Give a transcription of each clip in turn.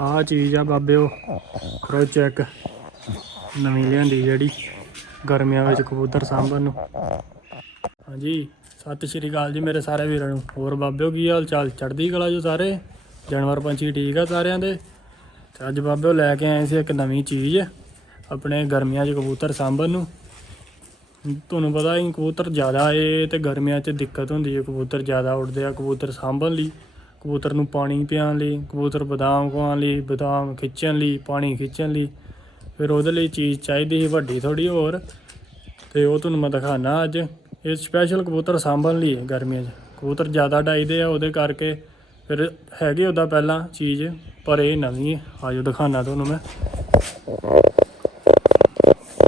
ਆਹ ਚੀਜ਼ ਆ ਬਾਬਿਓ ਕਰੋ ਚੈੱਕ ਨਵੀਂ ਲਿਆਂਦੀ ਜਿਹੜੀ, ਗਰਮੀਆਂ ਵਿੱਚ ਕਬੂਤਰ ਸਾਂਭਣ ਨੂੰ। ਹਾਂਜੀ, ਸਤਿ ਸ਼੍ਰੀ ਅਕਾਲ ਜੀ ਮੇਰੇ ਸਾਰੇ ਵੀਰਾਂ ਨੂੰ। ਹੋਰ ਬਾਬਿਓ ਕੀ ਹਾਲ ਚਾਲ? ਚੜ੍ਹਦੀ ਕਲਾ ਜੋ ਸਾਰੇ? ਜਾਨਵਰ ਪੰਛੀ ਠੀਕ ਆ ਸਾਰਿਆਂ ਦੇ? ਤੇ ਅੱਜ ਬਾਬਿਓ ਲੈ ਕੇ ਆਏ ਸੀ ਇੱਕ ਨਵੀਂ ਚੀਜ਼, ਆਪਣੇ ਗਰਮੀਆਂ 'ਚ ਕਬੂਤਰ ਸਾਂਭਣ ਨੂੰ। ਤੁਹਾਨੂੰ ਪਤਾ ਹੀ ਕਬੂਤਰ ਜ਼ਿਆਦਾ ਏ ਤੇ ਗਰਮੀਆਂ 'ਚ ਦਿੱਕਤ ਹੁੰਦੀ ਹੈ, ਕਬੂਤਰ ਜ਼ਿਆਦਾ ਉੱਡਦੇ ਆ ਕਬੂਤਰ ਸਾਂਭਣ ਲਈ। ਕਬੂਤਰ ਨੂੰ ਪਾਣੀ ਪਿਆਉਣ ਲਈ, ਕਬੂਤਰ ਬਦਾਮ ਖਵਾਉਣ ਲਈ, ਬਦਾਮ ਖਿੱਚਣ ਲਈ, ਪਾਣੀ ਖਿੱਚਣ ਲਈ। ਫਿਰ ਉਹਦੇ ਲਈ ਚੀਜ਼ ਚਾਹੀਦੀ ਸੀ ਵੱਡੀ ਥੋੜੀ ਹੋਰ। ਤੇ ਉਹ ਤੁਹਾਨੂੰ ਮੈਂ ਦਿਖਾਣਾ ਅੱਜ। ਇਹ ਸਪੈਸ਼ਲ ਕਬੂਤਰ ਸਾਂਭਣ ਲਈ ਗਰਮੀਆਂ 'ਚ। ਕਬੂਤਰ ਜ਼ਿਆਦਾ ਡਾਈਦੇ ਆ, ਉਹਦੇ ਕਰਕੇ ਫਿਰ ਹੈਗੇ ਉਹਦਾ ਪਹਿਲਾਂ ਚੀਜ਼, ਪਰ ਇਹ ਨਵੀਂ ਹੈ। ਆਜੋ ਦਿਖਾਣਾ ਤੁਹਾਨੂੰ ਮੈਂ।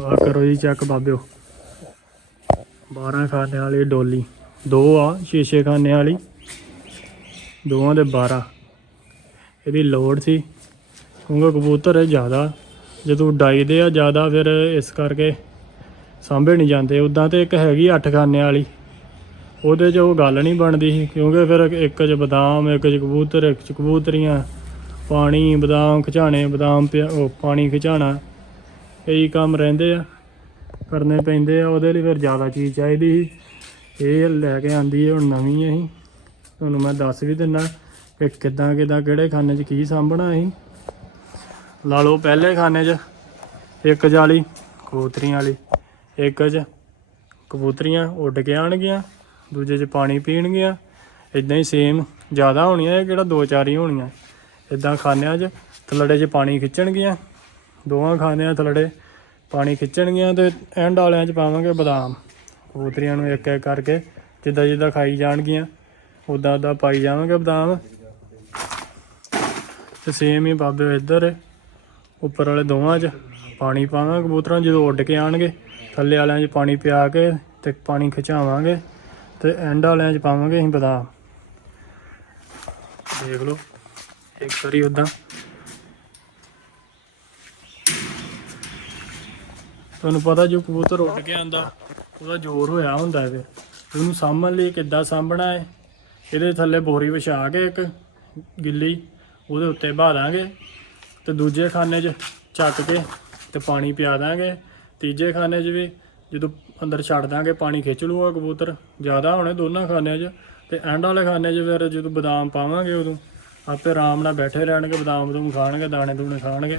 ਆ ਕਰੋ ਜੀ ਚੈੱਕ ਬਾਬਿਓ। 12 ਖਾਨੇ ਵਾਲੀ ਡੋਲੀ। ਦੋ ਆ 6-6 ਖਾਨੇ ਵਾਲੀ। ਦੋਵਾਂ ਦੇ 12 ਇਹਦੀ ਲੋਡ ਸੀ। ਕਿਉਂਕਿ ਕਬੂਤਰ ਜ਼ਿਆਦਾ ਜਦੋਂ ਡਾਈਦੇ ਆ ਜ਼ਿਆਦਾ, ਫਿਰ ਇਸ ਕਰਕੇ ਸਾਂਭੇ ਨਹੀਂ ਜਾਂਦੇ। ਉਦਾਂ ਤੇ ਇੱਕ ਹੈਗੀ ਅੱਠ ਖਾਨੇ ਵਾਲੀ। ਉਹਦੇ 'ਚ ਉਹ ਗੱਲ ਨਹੀਂ ਬਣਦੀ ਸੀ। ਕਿਉਂਕਿ ਫਿਰ ਇੱਕ 'ਚ ਬਦਾਮ, ਇੱਕ 'ਚ ਕਬੂਤਰ, ਇੱਕ 'ਚ ਕਬੂਤਰੀਆਂ। ਪਾਣੀ, ਬਦਾਮ ਖਿਚਾਣੇ ਬਦਾਮ ਪਿਆ- ਉਹ ਪਾਣੀ ਖਿਚਾਣਾ ਕਈ ਕੰਮ ਰਹਿੰਦੇ ਆ, ਕਰਨੇ ਪੈਂਦੇ ਆ। ਉਹਦੇ ਲਈ ਫਿਰ ਜ਼ਿਆਦਾ ਚੀਜ਼ ਚਾਹੀਦੀ ਸੀ। ਇਹ ਲੈ ਕੇ ਆਂਦੀ ਹੈ ਹੁਣ ਨਵੀਂ ਹੈ ਅਸੀਂ ਤੁਹਾਨੂੰ ਮੈਂ ਦੱਸ ਵੀ ਦਿੰਨਾ ਕਿ ਕਿੱਦਾਂ ਕਿੱਦਾਂ ਕਿਹੜੇ ਖਾਨੇ 'ਚ ਕੀ ਸਾਂਭਣਾ ਅਸੀਂ। ਲਾ ਲਓ ਪਹਿਲੇ ਖਾਨੇ 'ਚ ਇੱਕ ਜਾਲੀ ਕਬੂਤਰੀਆਂ ਵਾਲੀ। ਇੱਕ 'ਚ ਕਬੂਤਰੀਆਂ ਉੱਡ ਕੇ ਆਣਗੀਆਂ ਦੂਜੇ 'ਚ ਪਾਣੀ ਪੀਣਗੀਆਂ। ਇਦਾਂ ਹੀ ਸੇਮ ਜ਼ਿਆਦਾ ਹੋਣੀਆਂ ਇਹ ਕਿਹੜਾ ਦੋ ਚਾਰ ਹੀ ਹੋਣੀਆਂ। ਇਦਾਂ ਖਾਨਿਆਂ 'ਚ ਥਲੜੇ 'ਚ ਪਾਣੀ ਖਿੱਚਣਗੀਆਂ। ਦੋਵਾਂ ਖਾਨਿਆਂ ਥਲੜੇ ਪਾਣੀ ਖਿੱਚਣਗੀਆਂ ਤੇ ਐਂਡ ਵਾਲਿਆਂ 'ਚ ਪਾਵਾਂਗੇ ਬਦਾਮ। ਕਬੂਤਰੀਆਂ ਨੂੰ ਇੱਕ ਇੱਕ ਕਰਕੇ ਜਿੱਦਾਂ ਜਿੱਦਾਂ ਖਾਈ ਜਾਣਗੀਆਂ। ਉਦਾਂ ਉਦਾਂ ਪਾਈ ਜਾਵਾਂਗੇ ਬਦਾਮ। ਤੇ ਸੇਮ ਹੀ ਬਾਬੇ ਇੱਧਰ, ਉੱਪਰ ਵਾਲੇ ਦੋਵਾਂ 'ਚ ਪਾਣੀ ਪਾਵਾਂਗੇ ਕਬੂਤਰਾਂ ਜਦੋਂ ਉੱਡ ਕੇ ਆਣਗੇ, ਥੱਲੇ ਵਾਲਿਆਂ 'ਚ ਪਾਣੀ ਪਿਆ ਕੇ ਤੇ ਪਾਣੀ ਖਿਚਾਵਾਂਗੇ ਤੇ ਐਂਡ ਵਾਲਿਆਂ 'ਚ ਪਾਵਾਂਗੇ ਅਸੀਂ ਬਦਾਮ। ਦੇਖ ਲਓ, ਇੱਕ ਵਾਰੀ ਉਦਾਂ ਤੁਹਾਨੂੰ ਪਤਾ ਜੋ ਕਬੂਤਰ ਉੱਡ ਕੇ ਆਂਦਾ ਉਹਦਾ ਜ਼ੋਰ ਹੋਇਆ ਹੁੰਦਾ ਹੈ ਫਿਰ ਉਹਨੂੰ ਸਾਂਭਣ ਲਈ ਕਿੱਦਾਂ ਸਾਂਭਣਾ ਹੈ? ਇਹਦੇ ਥੱਲੇ ਬੋਰੀ ਵਿਛਾ ਕੇ ਇੱਕ ਗਿੱਲੀ, ਉਹਦੇ ਉੱਤੇ ਬਹਾ ਦਾਂਗੇ ਤੇ ਦੂਜੇ ਖਾਨੇ 'ਚ ਚੱਕ ਕੇ ਤੇ ਪਾਣੀ ਪਿਆ ਦਾਂਗੇ। ਤੀਜੇ ਖਾਨੇ 'ਚ ਵੀ ਜਦੋਂ ਅੰਦਰ ਛੱਡ ਦਾਂਗੇ, ਪਾਣੀ ਖਿੱਚ ਲੂਗਾ ਕਬੂਤਰ। ਜ਼ਿਆਦਾ ਹੋਣੇ ਦੋਨਾਂ ਖਾਨਿਆਂ 'ਚ ਤੇ ਐਂਡ ਵਾਲੇ ਖਾਨੇ 'ਚ ਫਿਰ ਜਦੋਂ ਬਦਾਮ ਪਾਵਾਂਗੇ ਉਦੋਂ, ਆਪੇ ਆਰਾਮ ਨਾਲ ਬੈਠੇ ਰਹਿਣਗੇ, ਬਦਾਮ ਬਦੂਮ ਖਾਣਗੇ, ਦਾਣੇ ਦੂਣੇ ਖਾਣਗੇ।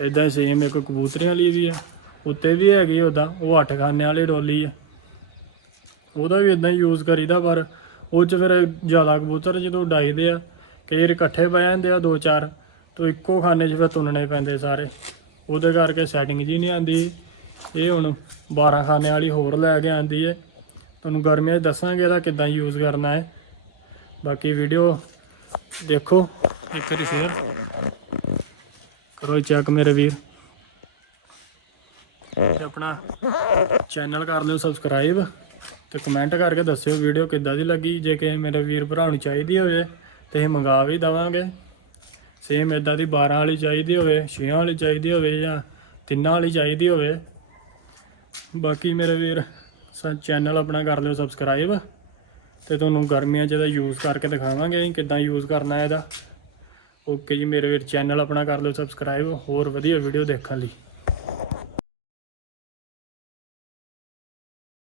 ਇਦਾਂ ਹੀ ਸੇਮ ਇੱਕ ਕਬੂਤਰੀਆਂ ਲਈ ਵੀ ਹੈ ਉੱਤੇ ਵੀ ਹੈਗੀ ਉਹਦਾ ਉਹ ਅੱਠ ਖਾਨੇ ਵਾਲੀ ਡੋਲੀ ਹੈ ਉਹਦਾ ਵੀ ਇਦਾਂ ਹੀ ਯੂਜ਼ ਕਰੀਦਾ ਪਰ ਉਹ ਚ ਫਿਰ ਜ਼ਿਆਦਾ ਕਬੂਤਰ ਜਦੋਂ ਡਾਈਦੇ ਆ, ਕਈ ਵਾਰ ਇਕੱਠੇ ਪੈ ਜਾਂਦੇ ਆ ਦੋ ਚਾਰ ਤੋਂ ਇੱਕੋ ਖਾਨੇ 'ਚ ਫਿਰ ਤੁੰਨਣੇ ਪੈਂਦੇ ਸਾਰੇ। ਉਹਦੇ ਕਰਕੇ ਸੈਟਿੰਗ ਜੀ ਨਹੀਂ ਆਂਦੀ। ਇਹ ਹੁਣ 12 ਖਾਨੇ ਵਾਲੀ ਹੋਰ ਲੈ ਕੇ ਆਂਦੀ ਹੈ ਤੁਹਾਨੂੰ ਗਰਮੀਆਂ 'ਚ ਦੱਸਾਂਗੇ ਇਹਦਾ ਕਿੱਦਾਂ ਯੂਜ਼ ਕਰਨਾ ਹੈ ਬਾਕੀ ਵੀਡੀਓ ਦੇਖੋ, ਇੱਕ ਵਾਰੀ ਸ਼ੇਅਰ ਕਰੋ ਚੈੱਕ ਮੇਰੇ ਵੀਰ। ਤੇ ਆਪਣਾ ਚੈਨਲ ਕਰ ਲਿਓ ਸਬਸਕ੍ਰਾਈਬ ਤੇ ਕਮੈਂਟ ਕਰਕੇ ਦੱਸਿਓ ਵੀਡੀਓ ਕਿੱਦਾਂ ਦੀ ਲੱਗੀ, ਜੇ ਕਿਸੇ ਮੇਰੇ ਵੀਰ ਭਰਾ ਨੂੰ ਚਾਹੀਦੀ ਹੋਵੇ ਤੇ ਇਹ ਮੰਗਾ ਵੀ ਦਵਾਂਗੇ। ਸੇਮ ਇਦਾਂ ਦੀ 12 ਵਾਲੀ ਚਾਹੀਦੀ ਹੋਵੇ 6 ਵਾਲੀ ਚਾਹੀਦੀ ਹੋਵੇ ਜਾਂ ਤਿੰਨਾਂ ਵਾਲੀ ਚਾਹੀਦੀ ਹੋਵੇ। ਬਾਕੀ ਮੇਰੇ ਵੀਰ ਚੈਨਲ ਆਪਣਾ ਕਰ ਲਿਓ ਸਬਸਕ੍ਰਾਈਬ ਤੇ ਤੁਹਾਨੂੰ ਗਰਮੀਆਂ 'ਚ ਇਹਦਾ ਯੂਜ਼ ਕਰਕੇ ਦਿਖਾਵਾਂਗੇ ਅਸੀਂ ਕਿੱਦਾਂ ਯੂਜ਼ ਕਰਨਾ ਇਹਦਾ। ਓਕੇ ਜੀ, ਮੇਰੇ ਵੀਰ ਚੈਨਲ ਆਪਣਾ ਕਰ ਲਿਓ ਸਬਸਕ੍ਰਾਈਬ ਹੋਰ ਵਧੀਆ ਵੀਡੀਓ ਦੇਖਣ ਲਈ।